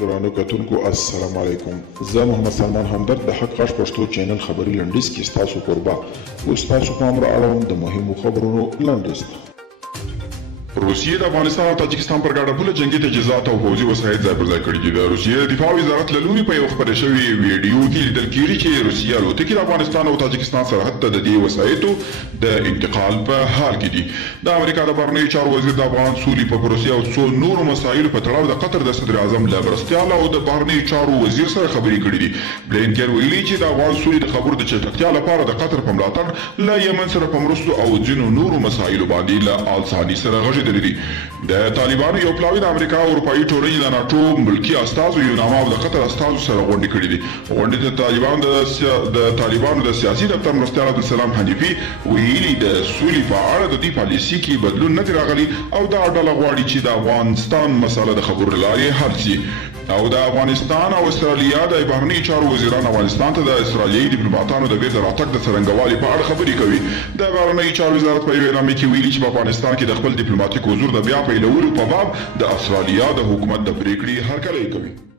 درانه کتونکو السلام علیکم. زه محمد سلمان همدرد د حق غږ پښتو چینل خبري لنډیز کې ستاسو کوربه او ستاسو پام را اړوم د مهمو خبرونو لنډیز ته. روسیې د افغانستان او تاجکستان پر ګډه پوله جنگي تجهیزات او پوځي وسایل ځای پر ځای کړي دي. د روسیې د دفاع وزارت له لوري په یو خپره شوي ویډیو کې لیدل کېږي چې روسیه الوتکې د افغانستان او تاجکستان سرحد ته د دې وسایطو د انتقال په حال کې دي. د امریکا د بهرنیو چارو وزیر د افغان سولې په پروسې او څو نورو مسایلو په تړاو د قطر د صدر اعظم له مرستیال او د بهرنیو چارو وزیر سره خبرې کړې دي. بلینکن ویلي چې د افغان سولې د خبرو د چټکتیا لپاره د قطر په ملاتړ له یمن سره په مرستو او ځینو نورو مسایلو باندې له آل ثاني سره غږېدلې دي. د طالبانو یو پلاوی د امریکا او اروپایي ټولنې د ناټو ملکي استازو یو نامه او د قطر استازو سره غونډې کړې دي. غونډې ته د طالبانو د سیاسي دفتر مرستیال عبدالسلام حنیفي ویلي د سولې په اړه د دې پالیسي کې بدلون نه دی راغلی او دا ډله غواړي چې د افغانستان مسله د خبرو له لارې حل شي. او د افغانستان او استرالیا د بهرنیو چارو وزیران افغانستان ته د اسرائیلي ډیپلوماټانو د بیرته راتګ د څرنګوالي په اړه خبرې کوي. د بهرنیو چارو وزارت په یو اعلامیه کې ویلي چې په افغانستان کې د خپل ډیپلوماټیک حضور د بیا پیلولو په باب د استرالیا د حکومت د پریکړې هرکلی کوي.